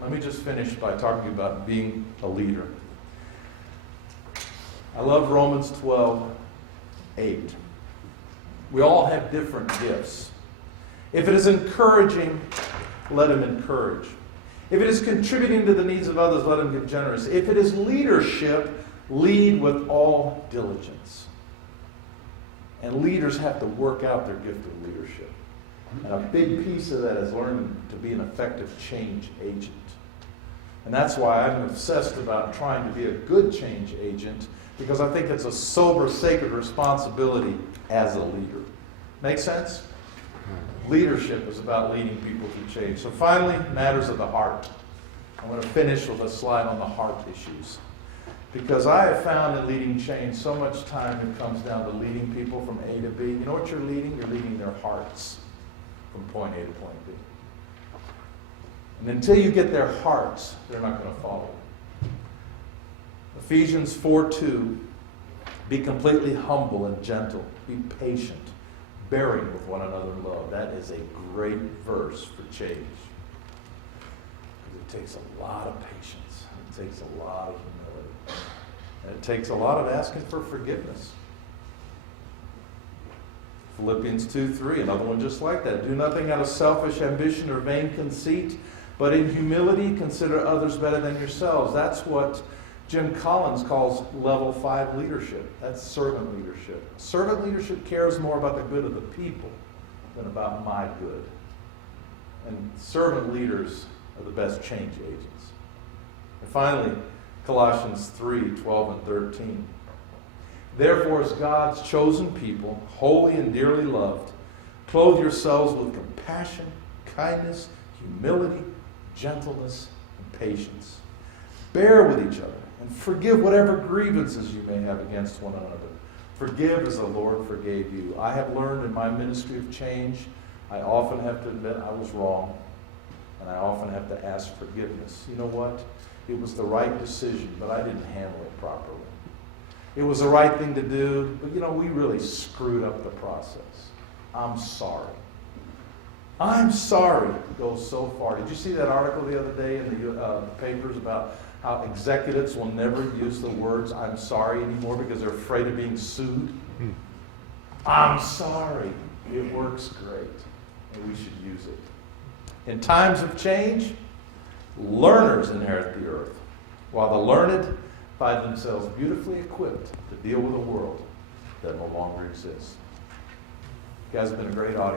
let me just finish by talking about being a leader. I love Romans 12:8. We all have different gifts. If it is encouraging, let him encourage. If it is contributing to the needs of others, let him get generous. If it is leadership, lead with all diligence. And leaders have to work out their gift of leadership. And a big piece of that is learning to be an effective change agent. And that's why I'm obsessed about trying to be a good change agent, because I think it's a sober, sacred responsibility as a leader. Make sense? Leadership is about leading people to change. So finally, matters of the heart. I'm going to finish with a slide on the heart issues. Because I have found in leading change, so much time it comes down to leading people from A to B. You know what you're leading? You're leading their hearts from point A to point B. And until you get their hearts, they're not going to follow. Ephesians 4:2, be completely humble and gentle. Be patient, bearing with one another in love. That is a great verse for change. Because it takes a lot of patience. It takes a lot of humility. And it takes a lot of asking for forgiveness. Philippians 2:3, another one just like that. Do nothing out of selfish ambition or vain conceit, but in humility consider others better than yourselves. That's what Jim Collins calls level 5 leadership. That's servant leadership. Servant leadership cares more about the good of the people than about my good. And servant leaders are the best change agents. And finally, Colossians 3:12 and 13. Therefore, as God's chosen people, holy and dearly loved, clothe yourselves with compassion, kindness, humility, gentleness, and patience. Bear with each other and forgive whatever grievances you may have against one another. Forgive as the Lord forgave you. I have learned in my ministry of change, I often have to admit I was wrong, and I often have to ask forgiveness. You know what? It was the right decision, but I didn't handle it properly. It was the right thing to do, but we really screwed up the process. I'm sorry. I'm sorry goes so far. Did you see that article the other day in the papers about how executives will never use the words I'm sorry anymore because they're afraid of being sued? I'm sorry. It works great, and we should use it. In times of change, learners inherit the earth, while the learned find themselves beautifully equipped to deal with a world that no longer exists. You guys have been a great audience.